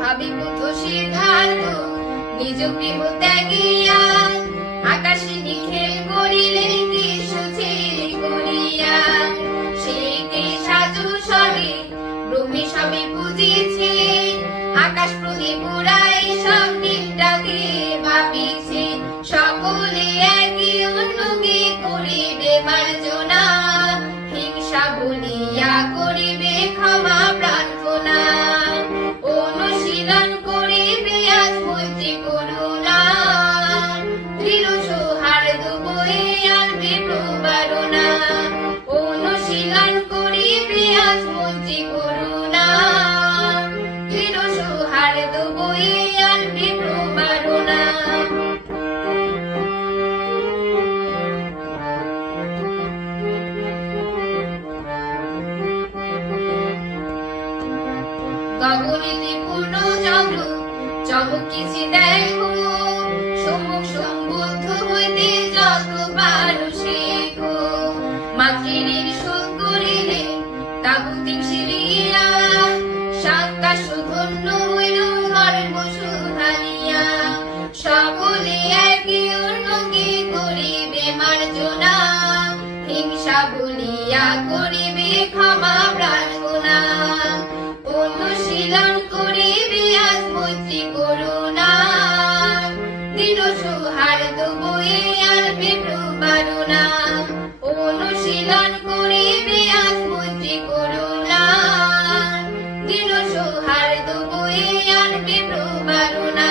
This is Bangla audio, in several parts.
ভাবিব তো সিদ্ধার্থ নিজ গৃহ ত্যাগিয়া, আকাশে নিক্ষেপ করিলে কি সুচির করিয়া। সেই কে সাজু সবে ব্রহ্মে সবে বুঝিছে, আকাশ প্রদীপ উড়াই সব দিকটাকে ভাবিছে। সকলে একই অন্যকে করিবে মার্জনা, হিংসা বলিয়া করিবে ক্ষমা প্রার্থনা। অনুশীলন করিবে আজ মৈত্রী করুণা, দৃঢ় সৌহার্দ্য বয়ে আনবে প্রবারণা। অনুশীলন করিবে আজ মৈত্রী করুণা, দৃঢ় সৌহার্দ্য বয়ে আনবে প্রবারণা। গগনেতে পূর্ণ চন্দ্র চমকিছে দেখো, সম্মুখ সম্বুদ্ধ হইতে যত পারো শেখো। মাতৃঋণ শোধ করিলে তাবুতিক সিরিয়া, সাকাশ ধন্য হইল ধর্ম সুধানিয়া। সকলে একে অন্যকে করিবে মার্জনা, হিংসা বলিয়া করিবে ক্ষমা প্রার্থনা। অনুশীলন করিবে আজ মৈত্রী করুণা, দৃঢ় সৌহার্দ্য বয়ে আনবে প্রবারণা। অনুশীলন করিবে আজ মৈত্রী করুণা, দৃঢ় সৌহার্দ্য বয়ে আনবে প্রবারণা।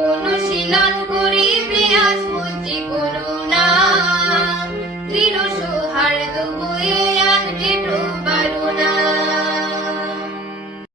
অনুশীলন করিবে আজ মৈত্রী করুণা, দৃঢ় সৌহার্দ্য বয়ে আনবে প্রবারণা।